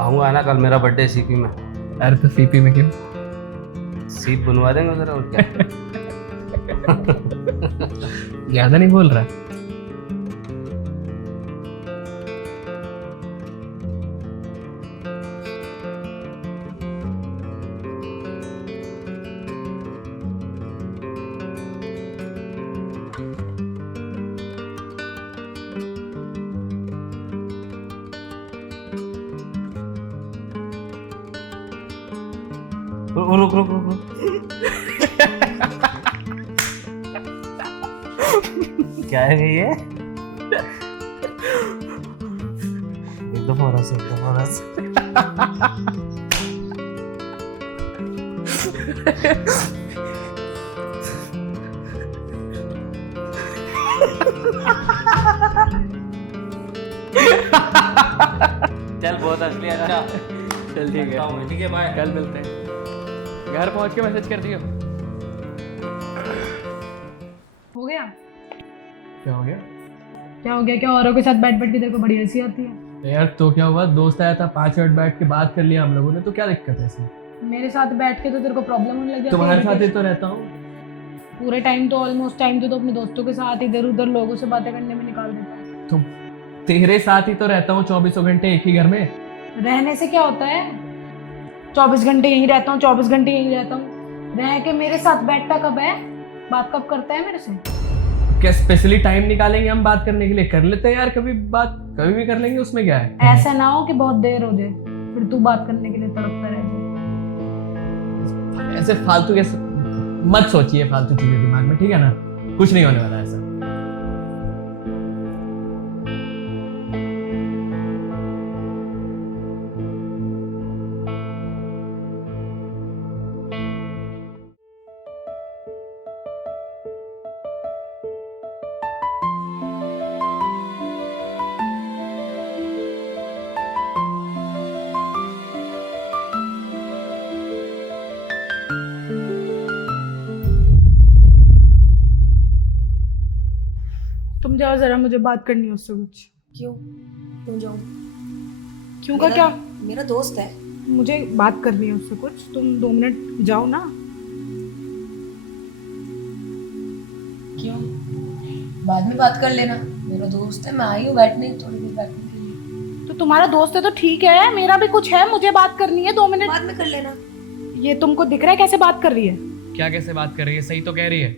आऊँगा ना, कल मेरा बर्थडे सीपी में। अरे तो सीपी में क्यों? सीप बनवा देंगे उधर, और क्या। ज्यादा नहीं बोल रहा? रुक रुक रुक रुक। क्या है ये? एकदम हो रहा है, एकदम हो रहा है। चल बहुत असली है ना। चल ठीक है, ठीक है, बाय। कल मिलते हैं। घर पहुंच के मैसेज कर दियो। हो गया? क्या हो गया? क्या हो गया? क्या औरों के साथ बैठ बैठ के तेरे को बड़ी हंसी आती है? यार तो क्या हुआ, दोस्त आया था, 5 मिनट बैठ के बात कर लिया हम लोगों ने, तो क्या दिक्कत है इसमें? मेरे साथ बैठ के तो तेरे को प्रॉब्लम होने लग जाती है। तुम्हारे साथ ही तो रहता हूँ। पूरे टाइम तो ऑलमोस्ट टाइम तो अपने दोस्तों के साथ इधर उधर लोगों से बातें करने में निकाल देता है। तुम तेरे साथ ही तो रहता हूँ 24 घंटे एक ही घर में। रहने से क्या होता है? 24 घंटे यहीं रहता हूँ, 24 घंटे यहीं रहता हूँ। रह के मेरे साथ बैठता कब है? बात कब करता है मेरे से? क्या स्पेशली टाइम निकालेंगे हम बात करने के लिए? कर लेते हैं यार कभी बात, कभी भी कर लेंगे, उसमें क्या है। ऐसा ना हो कि बहुत देर हो जाए फिर तू बात करने के लिए तड़पता रह जाए। ऐसे फालतू के मत सोचिए, फालतू चीजें दिमाग में, ठीक है ना? कुछ नहीं होने वाला ऐसा। तुम जाओ जरा, मुझे बात करनी है उससे कुछ। क्यों? क्यों जाऊं? क्यों का क्या? मेरा दोस्त है। मुझे बात करनी है उससे कुछ, तुम 2 मिनट जाओ ना। क्यों? बाद में बात कर लेना, मेरा दोस्त है, मैं आई हूँ बैठने, थोड़ी देर बैठने के लिए। तो तुम्हारा दोस्त है तो ठीक है, मेरा भी कुछ है, मुझे बात करनी है 2 मिनट। बाद में कर लेना। ये तुमको दिख रहा है कैसे बात कर रही है? क्या कैसे बात कर रही है? सही तो कह रही है।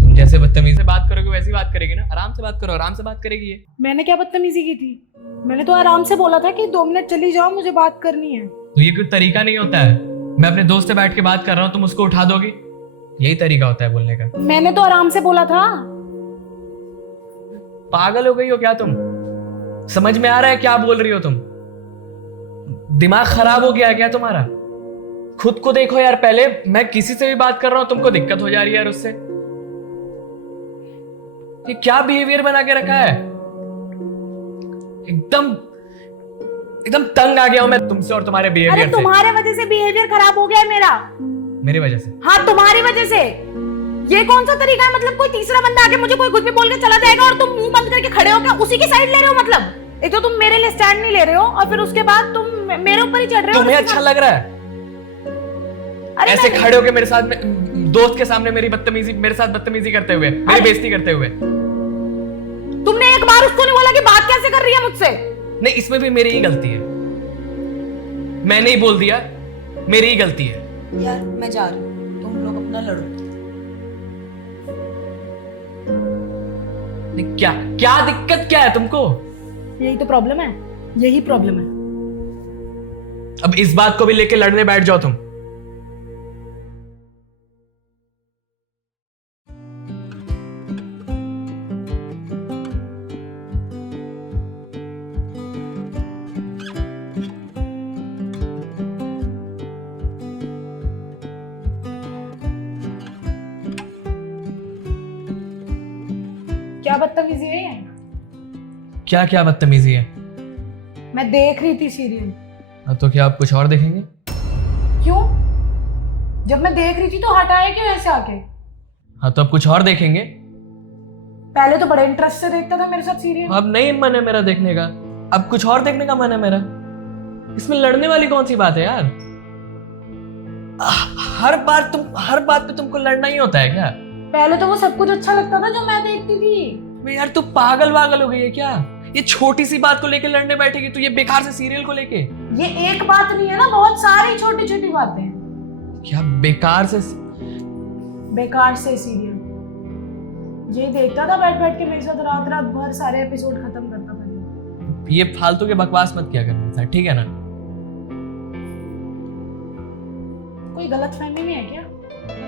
तुम जैसे बदतमीजी से बात करोगे वैसी बात करेगी ना। आराम से बात करो, आराम से बात करेगी ये। मैंने क्या बदतमीजी की थी? मैंने तो आराम से बोला था कि 2 मिनट चली जाओ, मुझे बात करनी है। तो ये कोई तरीका नहीं होता है। मैं अपने दोस्त से बैठ के बात कर रहा हूँ, तुम उसको उठा दोगी? यही तरीका होता है बोलने का। मैंने तो आराम से बोला था। पागल हो गई हो क्या तुम? समझ में आ रहा है क्या बोल रही हो तुम? दिमाग खराब हो गया है क्या तुम्हारा? खुद को देखो यार पहले। मैं किसी से भी बात कर रहा हूं, तुमको दिक्कत हो जा रही है यार उससे। ये क्या बिहेवियर बना के रखा है? एकदम एकदम तंग आ गया हूं मैं तुमसे और तुम्हारे अरे बिहेवियर से। तुम्हारे वजह से बिहेवियर खराब हो गया है मेरा। मेरी वजह से? हाँ, तुम्हारी वजह से। ये कौन सा तरीका है? मतलब कोई तीसरा बंदा आके मुझे कोई कुछ भी बोल के चला जाएगा और तुम मुंह बंद करके खड़े हो क्या? उसी की साइड ले रहे हो? मतलब एक तो तुम मेरे लिए स्टैंड नहीं ले रहे हो और फिर उसके बाद तुम मेरे ऊपर ही चढ़ रहे हो। तुम्हें अच्छा लग रहा है अरे ऐसे खड़े होके मेरे साथ में, दोस्त के सामने मेरे साथ बदतमीजी करते हुए, मेरी बेइज्जती करते हुए? तुमने एक बार उसको नहीं बोला कि बात कैसे कर रही है मुझसे? नहीं, इसमें भी मेरी ही गलती है। मैंने ही बोल दिया, मेरी ही गलती है। यार मैं जा रही हूँ, तुम लोग अपना लड़ो। नहीं, क्या क्या दिक्कत क्या है तुमको? यही तो प्रॉब्लम है, यही प्रॉब्लम है। अब इस बात को भी लेके लड़ने बैठ जाओ तुम। क्या बदतमीजी है ये? क्या क्या बदतमीजी है? मैं देख रही थी सीरियल। अब तो क्या आप कुछ और देखेंगे? क्यों? जब मैं देख रही थी तो हटाए क्यों ऐसे आके? हाँ तो अब कुछ और देखेंगे। पहले तो बड़े इंटरेस्ट से देखता था मेरे साथ सीरियल। अब नहीं मन है मेरा देखने का, अब कुछ और देखने का मन है मेरा। इसमें लड़ने वाली कौन सी बात है यार? हर बात पे तुमको लड़ना ही होता है क्या? पहले तो वो सब कुछ अच्छा लगता था जो मैं देखती थी। बे यार तू पागल वागल हो गई है क्या? ये छोटी सी बात को लेके लड़ने बैठेगी तू, ये बेकार से सीरियल को लेके? ये एक बात नहीं है ना, बहुत सारी छोटी छोटी बातें हैं। क्या बेकार से सीरियल ये देखता था बैठ बैठ के मेरे साथ, रात रात भर सारे एपिसोड खत्म करता था। ये फालतू के बकवास मत किया करना था, ठीक है ना? कोई गलतफहमी नहीं है क्या?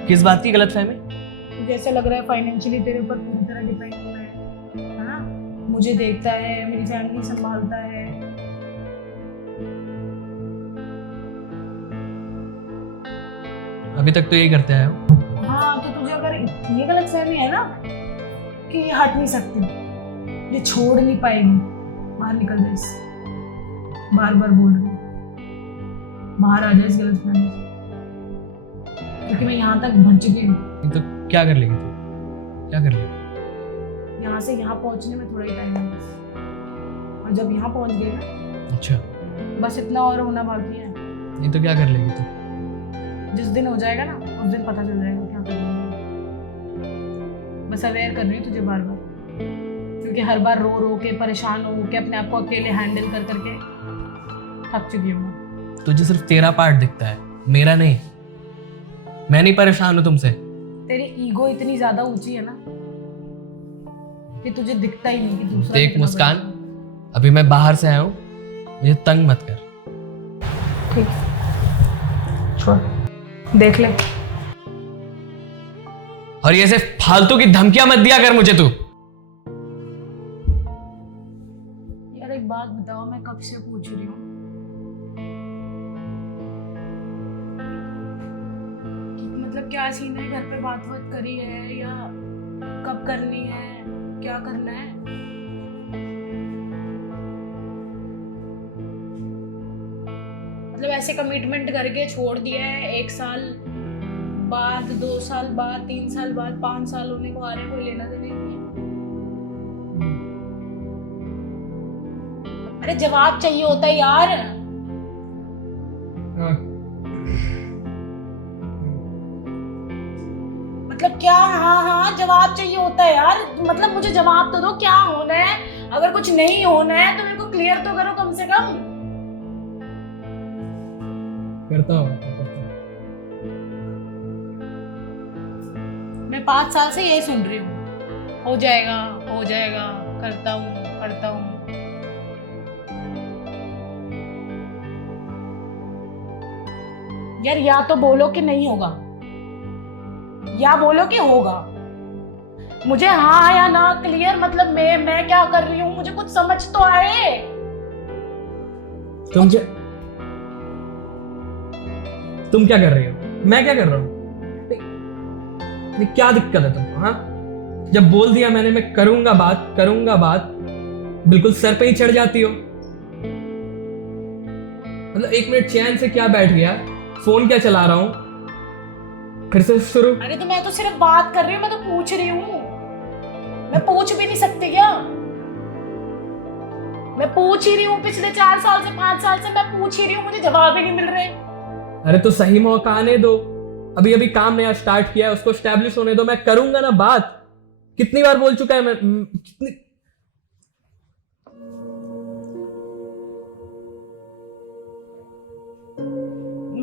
किस बात की गलतफहमी? जैसे लग रहा है फाइनेंशियली तेरे ऊपर पूरी तरह डिपेंड हुआ है, हाँ? मुझे देखता है, मेरी फैमिली संभालता है। अभी तक तो यही करते आए हो। हाँ, तो तुझे अगर ये गलतफहमी है ना कि ये हट नहीं सकती, ये छोड़ नहीं पाएगी, बाहर निकल जा इससे। बार बार बोल रही हूँ, बाहर आ जा इस गलतफहमी से, क्योंकि मैं यहाँ तक भर चुकी हूँ। तो क्या कर लेगी तू? क्या कर लेगी? यहाँ से यहाँ पहुँचने में थोड़ा ही टाइम है बस। और जब यहाँ पहुँच गई ना, अच्छा, बस इतना और होना बाकी है। नहीं तो क्या कर लेगी तू? जिस दिन हो जाएगा ना, उस दिन पता चल जाएगा क्या करना है। बस अवेयर कर रही हूँ तुझे बार बार, क्योंकि हर बार रो रो के, परेशान हो के, अपने आप को अकेले हैंडल कर करके थक चुकी हूँ। तुझे सिर्फ तेरा पार्ट दिखता है, मेरा नहीं। मैं नहीं परेशान हूँ तुमसे। तेरी ईगो इतनी ज्यादा ऊंची है ना कि तुझे दिखता ही नहीं कि दूसरा देख कितना मुस्कान, बड़ा है। अभी मैं बाहर से आया हूँ, मुझे तंग मत कर। ठीक, छोड़, देख ले। और ये सिर्फ फालतू की धमकियां मत दिया कर मुझे तू। यार एक बात बताओ, मैं कब से पूछ रही हूँ कि मतलब क्या सीन है, घर पे बात करी है या कब करनी है, क्या करना है? मतलब ऐसे कमिटमेंट करके छोड़ दिया है, 1 साल बाद, 2 साल बाद, 3 साल बाद, 5 साल होने को आ रहे, कोई लेना देना नहीं है। अरे जवाब चाहिए होता है यार। मतलब क्या? हाँ हाँ, जवाब चाहिए होता है यार। मतलब मुझे जवाब तो दो, क्या होना है? अगर कुछ नहीं होना है तो मेरे को क्लियर तो करो कम से कम। करता हूँ। मैं 5 साल से यही सुन रही हूँ, हो जाएगा, हो जाएगा, करता हूँ, करता हूँ। यार या तो बोलो कि नहीं होगा, या बोलो कि होगा। मुझे हाँ या ना क्लियर, मतलब मैं क्या कर रही हूँ, मुझे कुछ समझ तो आए। तुम क्या कर रही हो? मैं क्या कर रहा हूँ? क्या दिक्कत है तुमको? हाँ, जब बोल दिया मैंने मैं करूंगा बात, बिल्कुल सर पे ही चढ़ जाती हो। मतलब 1 मिनट चैन से क्या बैठ गया, फोन क्या चला रहा हूं, फिर से शुरू। अरे तो मैं तो सिर्फ बात कर रही हूँ, मैं तो पूछ रही हूँ। मैं पूछ भी नहीं सकती क्या? मैं पूछ ही रही हूँ, पिछले 4 साल से 5 साल से मैं पूछ ही रही हूँ, मुझे जवाब ही नहीं मिल रहे। अरे तो सही मौका आने दो, अभी काम नया स्टार्ट किया है, उसको एस्टेब्लिश होने दो। मैं करूंगा ना बात, कितनी बार बोल चुका है मैं।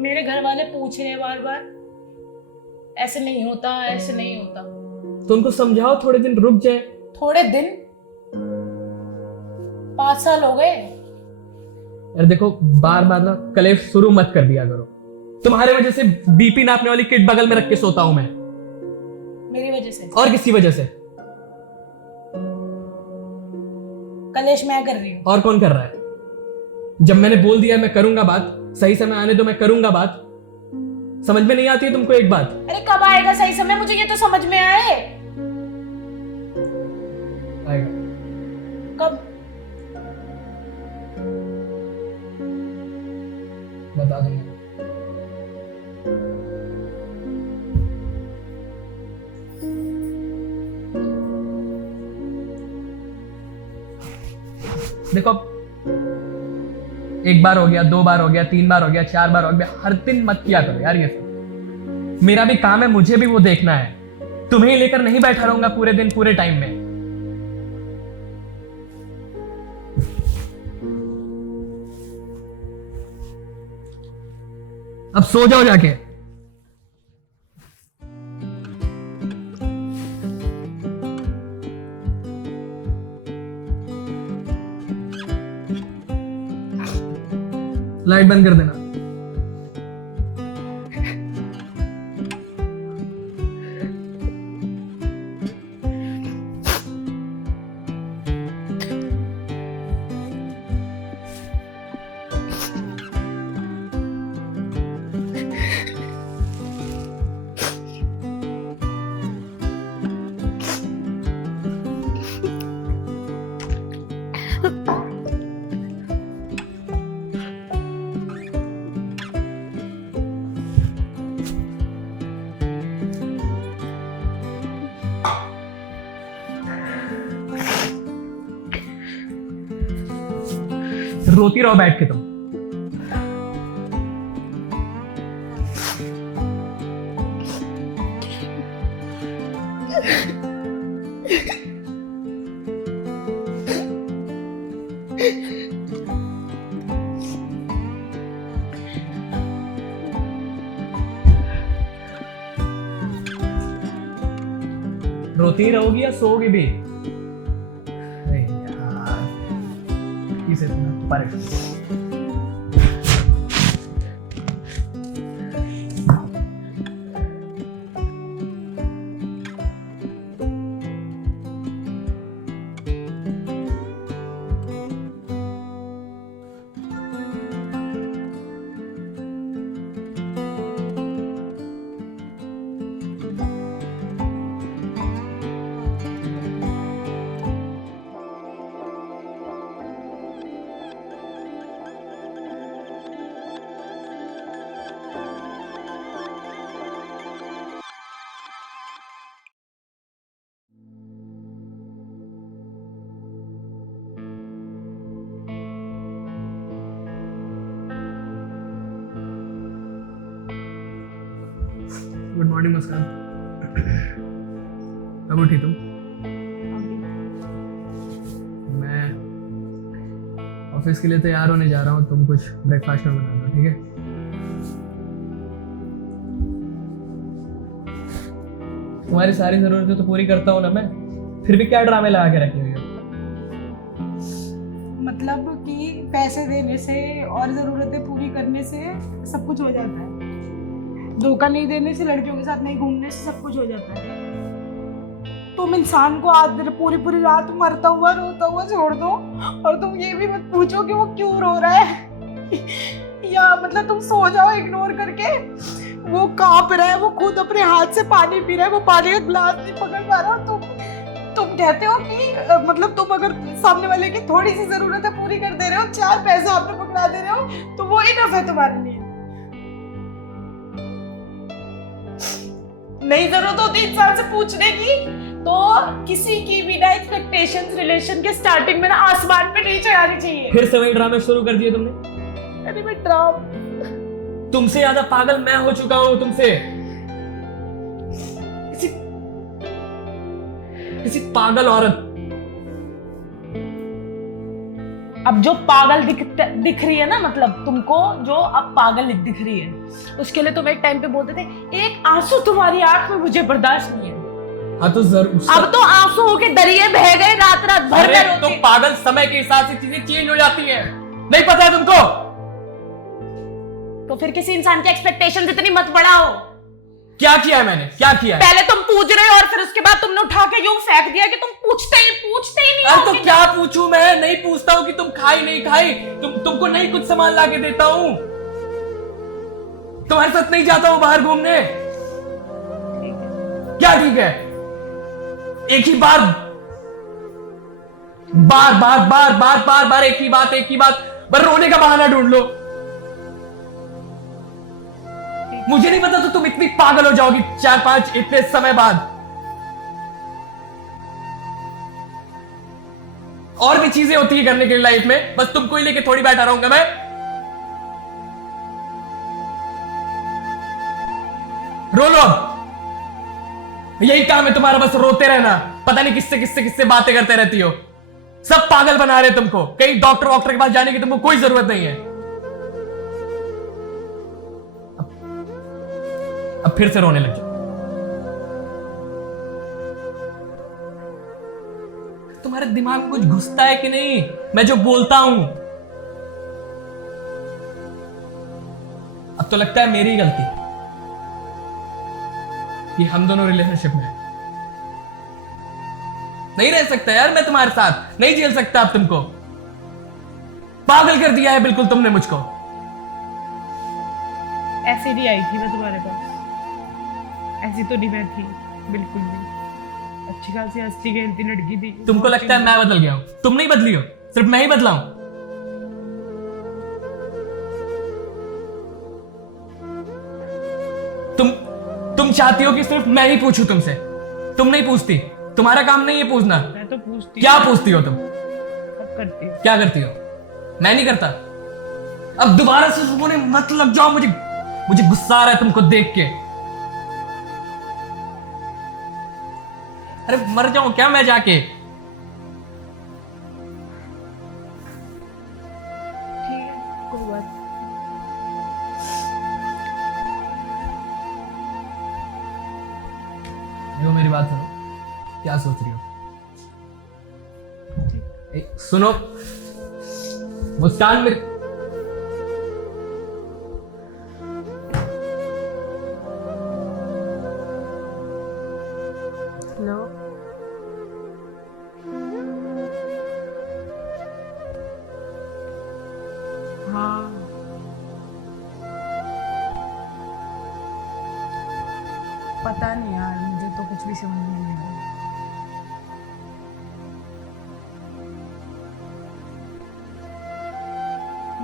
मेरे घर वाले पूछ रहे हैं बार बार, ऐसे नहीं होता, ऐसे नहीं होता। तो उनको समझाओ, थोड़े दिन रुक जाए। थोड़े दिन? 5 साल हो गए। अरे देखो, बार बार ना कलेश शुरू मत कर दिया करो। तुम्हारे वजह से बीपी नापने वाली किट बगल में रख के सोता हूं मैं। मेरी वजह से? और किसकी वजह से? कलेश मैं कर रही हूँ। और कौन कर रहा है? जब मैंने बोल दिया मैं करूंगा बात, सही समय आने दो, मैं करूंगा बात। समझ में नहीं आती है तुमको एक बात? अरे कब आएगा सही समय, मुझे ये तो समझ में आए। आएगा। कब? बता दूंगा। देखो, एक बार हो गया, 2 बार हो गया, 3 बार हो गया, 4 बार हो गया, हर दिन मत किया करो यार ये सब। मेरा भी काम है, मुझे भी वो देखना है। तुम्हें ही लेकर नहीं बैठा रहूंगा पूरे दिन पूरे टाइम में। अब सो जाओ जाके। लाइट बंद कर देना। रोती रहो बैठ के तुम। रोती रहोगी या सोओगी भी? अरे यार, इसे तुम्हें परेशान। गुड मॉर्निंग मुस्कान। अब उठी तुम? मैं ऑफिस के लिए तैयार होने जा रहा हूँ, तुम कुछ ब्रेकफास्ट में बनाना, ठीक है? तुम्हारी सारी जरूरतें तो पूरी करता हूँ ना मैं, फिर भी क्या ड्रामे लगा के रखे हुए हो? मतलब कि पैसे देने से और ज़रूरतें पूरी करने से सब कुछ हो जाता है, धोखा नहीं देने से, लड़कियों के साथ नहीं घूमने से सब कुछ हो जाता है। तुम इंसान को आज पूरी पूरी रात मरता हुआ रोता हुआ छोड़ दो और तुम ये भी मत पूछो कि वो क्यों रो रहा है या मतलब तुम सो जाओ इग्नोर करके। वो कांप रहा है, वो खुद अपने हाथ से पानी पी रहा है, वो पानी का ग्लास नहीं पकड़ पा रहा और तुम कहते हो कि मतलब तुम अगर सामने वाले की थोड़ी सी जरूरतें पूरी कर दे रहे हो, 4 पैसे आपने पकड़ा दे रहे हो, तो वो इनफ है तुम्हारे लिए। नहीं जरूरत होती इंसान से पूछने की, तो किसी की बिना एक्सपेक्टेशंस रिलेशन के स्टार्टिंग में ना आसमान पे नहीं चढ़ानी चाहिए। फिर से वही ड्रामे शुरू कर दिए तुमने। अरे मैं ड्राम तुमसे ज्यादा पागल मैं हो चुका हूं तुमसे। किसी पागल औरत। अब जो पागल दिख रही है ना, मतलब तुमको जो अब पागल दिख रही है, उसके लिए तुम एक टाइम पे बोलते थे एक आंसू तुम्हारी आंख में मुझे बर्दाश्त नहीं है। हाँ तो जरूर। अब तो आंसू होके दरिए बह गए रात रात भर। अरे तो पागल समय के हिसाब से चीजें चेंज हो जाती हैं, नहीं पता है तुमको? तो फिर किसी इंसान की एक्सपेक्टेशन इतनी मत बढ़ाओ। क्या किया है मैंने, क्या किया है? पहले तुम पूछ रहे हो और फिर उसके बाद तुमने उठा के यूं फेंक दिया कि तुम पूछते ही नहीं अरे हो। तो क्या पूछूं मैं? नहीं पूछता हूं कि तुम खाई नहीं खाई, तुमको नहीं कुछ सामान ला के देता हूं, तुम्हारे साथ नहीं जाता हूं बाहर घूमने। क्या ठीक है? एक ही बार बार बार बार बार बार बार एक ही बात, बस रोने का बहाना ढूंढ लो। मुझे नहीं पता तो तुम इतनी पागल हो जाओगी 4-5 इतने समय बाद। और भी चीजें होती है करने के लिए लाइफ में, बस तुमको ही लेके थोड़ी बैठा रहूंगा मैं। रो लो अब। यही काम है तुम्हारा, बस रोते रहना। पता नहीं किससे किससे किससे बातें करते रहती हो। सब पागल बना रहे तुमको। कहीं डॉक्टर वॉक्टर के पास जाने की तुमको कोई जरूरत नहीं है। अब फिर से रोने लग जाओ। तुम्हारे दिमाग में कुछ घुसता है कि नहीं मैं जो बोलता हूं? अब तो लगता है मेरी ही गलती कि हम दोनों रिलेशनशिप में हैं। नहीं रह सकता यार मैं तुम्हारे साथ, नहीं झेल सकता अब तुमको। पागल कर दिया है बिल्कुल तुमने मुझको। ऐसे नहीं आई थी मैं तुम्हारे पास, ऐसी तो नहीं मैं थी बिल्कुल भी। अच्छी खासी हंसती खेलती लड़की थी। तुमको लगता है मैं बदल गया हूं? तुम नहीं बदली हो, सिर्फ मैं ही बदला हूं। तुम चाहती हो कि सिर्फ मैं ही पूछूं तुमसे, तुम नहीं पूछती। तुम्हारा काम नहीं है पूछना। मैं तो पूछती क्या पूछती हो तुम? अब करती हूँ। क्या करती हो? मैं नहीं करता। अब दोबारा से रोने मत लग जाओ। मुझे गुस्सा आ रहा है तुमको देख के। अरे मर जाऊं क्या मैं जाके? ठीक है, कोई बात नहीं। देखो मेरी बात सुनो, क्या सोच रही हो? सुनो मुस्कान, मेरी हेलो, हाँ पता नहीं यार, मुझे तो कुछ भी समझ में नहीं आ रहा।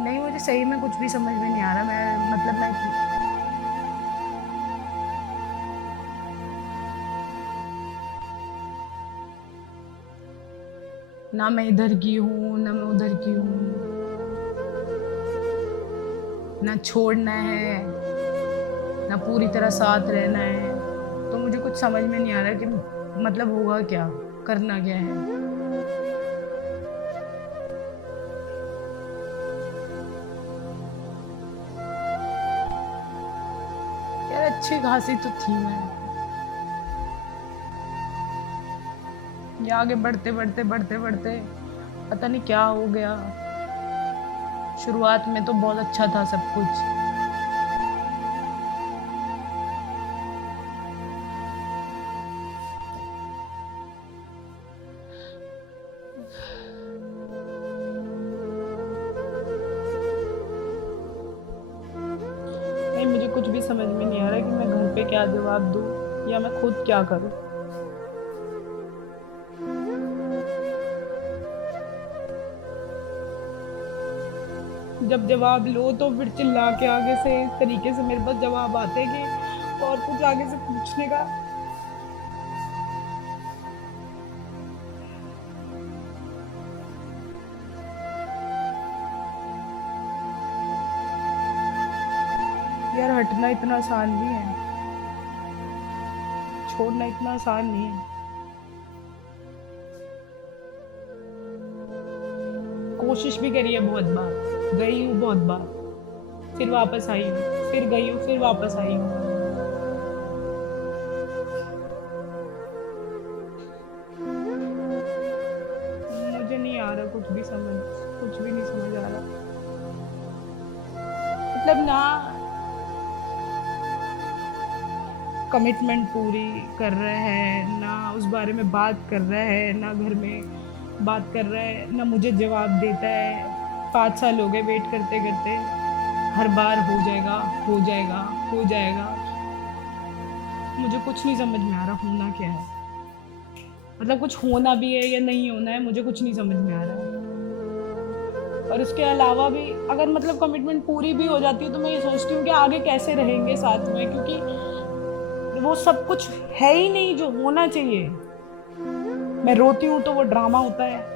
नहीं, मुझे सही में कुछ भी समझ में नहीं आ रहा। मैं मतलब मैं ना मैं इधर की हूँ ना मैं उधर की हूँ, ना छोड़ना है ना पूरी तरह साथ रहना है। तो मुझे कुछ समझ में नहीं आ रहा कि मतलब होगा क्या, करना क्या है। यार अच्छी खासी तो थी मैं, ये आगे बढ़ते बढ़ते बढ़ते बढ़ते पता नहीं क्या हो गया। शुरुआत में तो बहुत अच्छा था सब कुछ। नहीं, मुझे कुछ भी समझ में नहीं आ रहा कि मैं घर पे क्या जवाब दूं या मैं खुद क्या करूं। जब जवाब लो तो फिर चिल्ला के आगे से इस तरीके से मेरे पास जवाब आते हैं कि और कुछ आगे से पूछने का। यार हटना इतना आसान नहीं है, छोड़ना इतना आसान नहीं है। कोशिश भी करी है बहुत बार, गई हूँ बहुत बार, फिर वापस आई हूँ, फिर गई हूँ, फिर वापस आई हूँ। मुझे नहीं आ रहा कुछ भी समझ, कुछ भी नहीं समझ आ रहा। मतलब ना कमिटमेंट पूरी कर रहा है, ना उस बारे में बात कर रहा है, ना घर में बात कर रहा है, ना मुझे जवाब देता है। 5 साल हो गए वेट करते करते, हर बार हो जाएगा हो जाएगा हो जाएगा। मुझे कुछ नहीं समझ में आ रहा होना क्या है, मतलब कुछ होना भी है या नहीं होना है, मुझे कुछ नहीं समझ में आ रहा है। और उसके अलावा भी अगर मतलब कमिटमेंट पूरी भी हो जाती है तो मैं ये सोचती हूँ कि आगे कैसे रहेंगे साथ में, क्योंकि वो सब कुछ है ही नहीं जो होना चाहिए। मैं रोती हूँ तो वो ड्रामा होता है।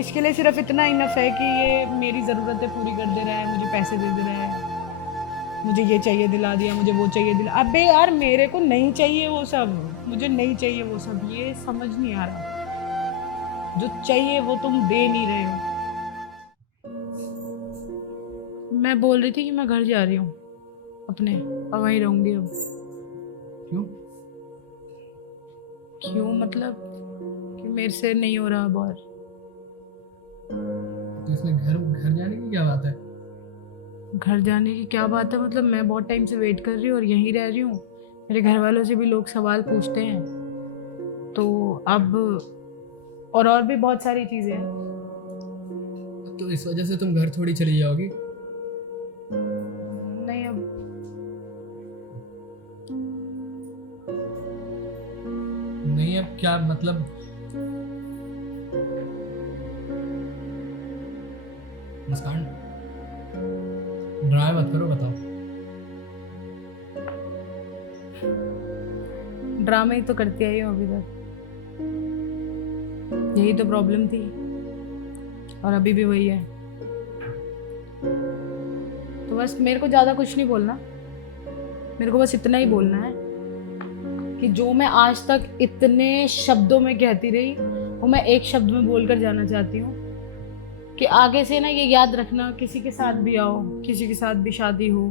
इसके लिए सिर्फ इतना इनफ है कि ये मेरी ज़रूरतें पूरी कर दे रहा है, मुझे पैसे दे दे रहा है, मुझे ये चाहिए दिला दिया, मुझे वो चाहिए दिला। अबे यार मेरे को नहीं चाहिए वो सब, मुझे नहीं चाहिए वो सब, ये समझ नहीं आ रहा। जो चाहिए वो तुम दे नहीं रहे हो। मैं बोल रही थी कि मैं घर जा रही हूँ अपने, और वहीं रहूंगी अब। क्यों? क्यों मतलब कि मेरे से नहीं हो रहा अब और। तो इसमें घर जाने की क्या बात है? घर जाने की क्या बात है मतलब, मैं बहुत टाइम से वेट कर रही हूँ और यहीं रह रही हूँ। मेरे घर वालों से भी लोग सवाल पूछते हैं, तो अब और भी बहुत सारी चीज़ें हैं। तो इस वजह से तुम घर थोड़ी चली जाओगी? नहीं अब नहीं, अब क्या मतलब? मुस्कान, ड्रामा मत करो, बताओ। ड्रामे ही तो करती आई हूँ अभी तक, यही तो प्रॉब्लम थी और अभी भी वही है। तो बस मेरे को ज़्यादा कुछ नहीं बोलना, मेरे को बस इतना ही बोलना है कि जो मैं आज तक इतने शब्दों में कहती रही वो मैं एक शब्द में बोलकर जाना चाहती हूँ कि आगे से ना ये याद रखना, किसी के साथ भी आओ, किसी के साथ भी शादी हो,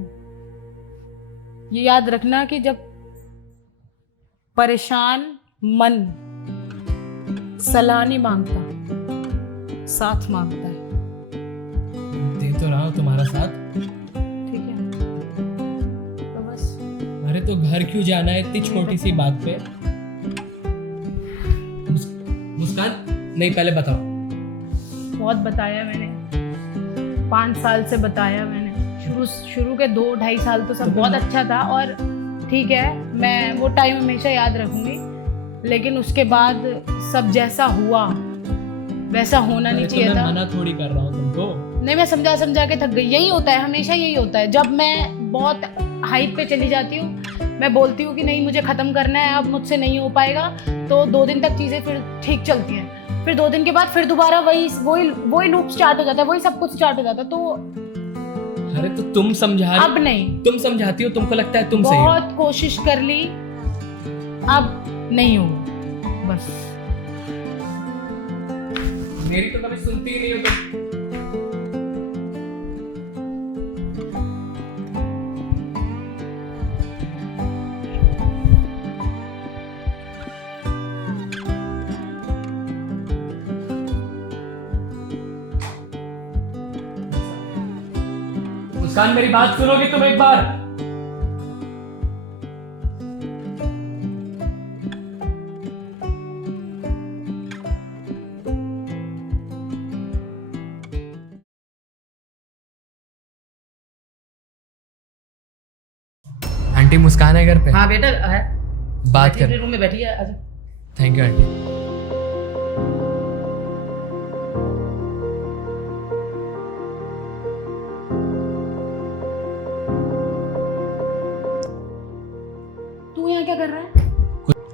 ये याद रखना कि जब परेशान मन सलाह नहीं मांगता, साथ मांगता है। दे तो रहा हूँ तुम्हारा साथ। ठीक है, तो बस अरे तो घर क्यों जाना है इतनी छोटी सी बात पे? मुस्कान, नहीं पहले बताओ। बहुत बताया मैंने, 5 साल से बताया मैंने। शुरू के 2-2.5 साल तो सब बहुत अच्छा था और ठीक है, मैं वो टाइम हमेशा याद रखूंगी, लेकिन उसके बाद सब जैसा हुआ वैसा होना नहीं चाहिए था। मैं मना थोड़ी कर रहा हूँ तुमको। नहीं, मैं समझा समझा के थक गई। यही होता है, हमेशा यही होता है। जब मैं बहुत हाइट पे चली जाती हूँ, मैं बोलती हूँ कि नहीं मुझे ख़त्म करना है, अब मुझसे नहीं हो पाएगा, तो 2 दिन तक चीज़ें फिर ठीक चलती हैं। फिर 2 दिन के बाद फिर दोबारा वही लूप स्टार्ट हो जाता है, वही सब कुछ स्टार्ट हो जाता है। तो अरे तो तुम समझा अब नहीं, तुम समझाती हो, तुमको लगता है तुम सही हो। बहुत कोशिश कर ली, अब नहीं हो बस। मेरी तो कभी सुनती ही नहीं हो तुम। मुस्कान, मेरी बात सुनोगी तुम एक बार? आंटी मुस्कान है घर पे? हाँ बेटा है, बात कर। रूम में बैठी है। आजा। Thank you aunty. तू यहाँ क्या कर रहा है?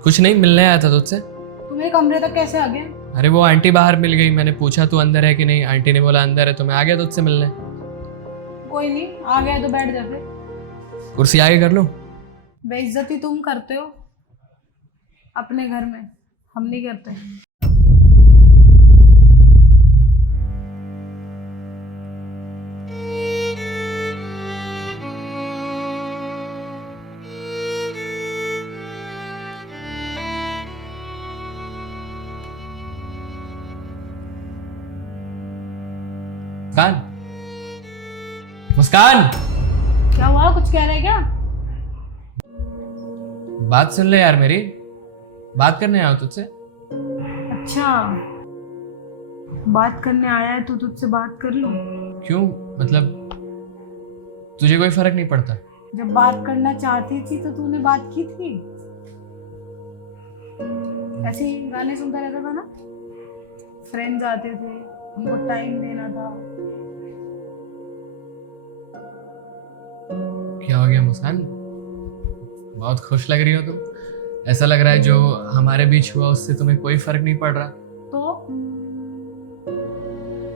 कुछ नहीं, मिलने आया था तुझसे। तू मेरे कमरे तक कैसे आ गया? अरे वो आंटी बाहर मिल गई, मैंने पूछा तू अंदर है कि नहीं, आंटी ने बोला अंदर है, तो मैं आ गया तुझसे मिलने। कोई नहीं, आ गया तो बैठ जा फिर। कुर्सी आगे कर लो। बेइज्जती तुम करते हो अपने घर में, हम नहीं करते। मुस्कान, मुस्कान, क्या हुआ, कुछ कह रहे क्या? बात सुन ले यार मेरी, बात करने आया हूं तुझसे। अच्छा, बात करने आया है तो तुझसे बात कर लो। क्यों, मतलब तुझे कोई फर्क नहीं पड़ता? जब बात करना चाहती थी तो तूने बात की थी। ऐसे ही गाने सुनता रहता था ना, फ्रेंड्स आते थे, उनको टाइम देना था। क्या हो गया मुस्कान, बहुत खुश लग रही हो तुम। ऐसा लग रहा है जो हमारे बीच हुआ उससे तुम्हें कोई फर्क नहीं पड़ रहा। तो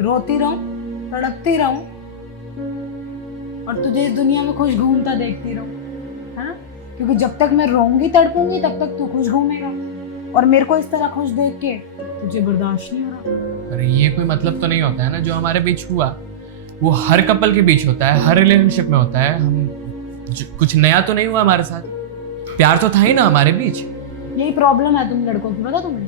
रोती रहूं, तड़पती रहूं? और तुझे इस दुनिया में खुश घूमता देखती रहूं, है ना? क्योंकि जब तक मैं रोऊंगी तड़पूंगी तब तक तू खुश घूमेगा, और मेरे को इस तरह खुश देख के तुझे बर्दाश्त नहीं हो रहा। अरे ये कोई मतलब तो नहीं होता है ना जो हमारे बीच हुआ, वो हर कपल के बीच होता है, हर रिलेशनशिप में होता है। कुछ नया तो नहीं हुआ हमारे साथ, प्यार तो था ही ना हमारे बीच। यही प्रॉब्लम है तुम लड़कों की, पता तुम्हें?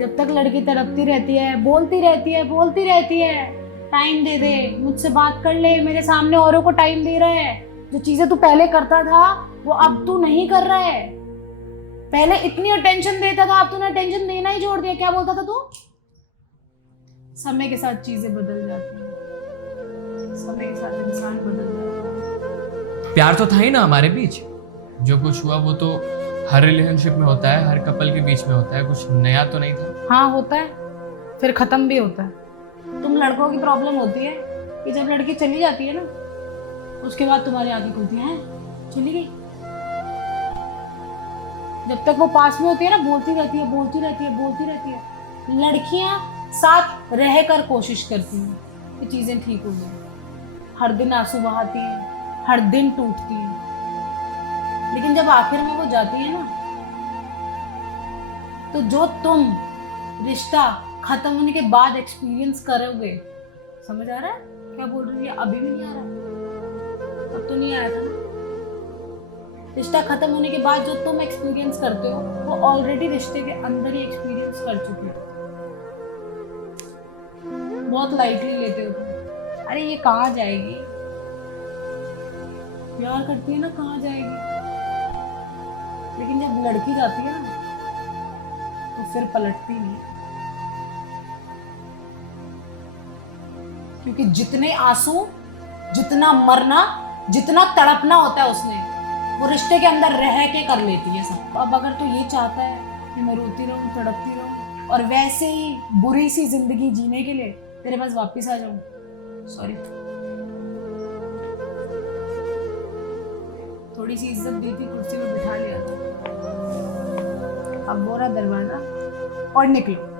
जब तक लड़की तड़पती रहती है, बोलती रहती है टाइम दे दे, मुझसे बात कर ले, मेरे सामने औरों को टाइम दे रहा है, जो चीजें तू पहले करता था वो अब तू नहीं कर रहा है। पहले इतनी अटेंशन देता था, अब तूने अटेंशन देना ही छोड़ दिया। क्या बोलता था तू? समय के साथ चीजें बदल जाती हैं, समय के साथ इंसान बदल जाता है। प्यार तो था ही ना हमारे बीच, जो कुछ हुआ वो तो हर रिलेशनशिप में होता है, हर कपल के बीच में होता है, कुछ नया तो नहीं था। हाँ होता है, फिर खत्म भी होता है। तुम लड़कों की प्रॉब्लम होती है कि जब लड़की चली जाती है ना, उसके बाद तुम्हारी आंखें खुलती हैं, चली गई। जब तक वो पास में होती है ना, बोलती रहती है। लड़कियां साथ रहकर कोशिश करती हैं कि चीजें ठीक हो जाए, हर दिन आंसू बहाती हैं, हर दिन टूटती हैं, लेकिन जब आखिर में वो जाती है ना, तो जो तुम रिश्ता खत्म होने के बाद एक्सपीरियंस करोगे, समझ आ रहा है क्या बोल रही है? अभी भी नहीं आ रहा? अब तो नहीं आया था ना। रिश्ता खत्म होने के बाद जो तुम एक्सपीरियंस करते हो वो ऑलरेडी रिश्ते के अंदर ही एक्सपीरियंस कर चुके हो। बहुत लाइटली लेते हो तुम। अरे ये कहाँ जाएगी, प्यार करती है ना, कहाँ जाएगी? लेकिन जब लड़की जाती है ना, तो फिर पलटती नहीं, क्योंकि जितने आंसू, जितना मरना, जितना तड़पना होता है उसने, वो रिश्ते के अंदर रह के कर लेती है सब। अब अगर तू ये चाहता है कि मैं रोती रहूं, तड़पती रहूं और वैसे ही बुरी सी जिंदगी जीने के लिए तेरे पास वापस आ जाऊं, सॉरी, थोड़ी सी इज्जत दी थी, कुर्सी में बिठा लिया था, अब वो रहा दरवाजा और निकलो।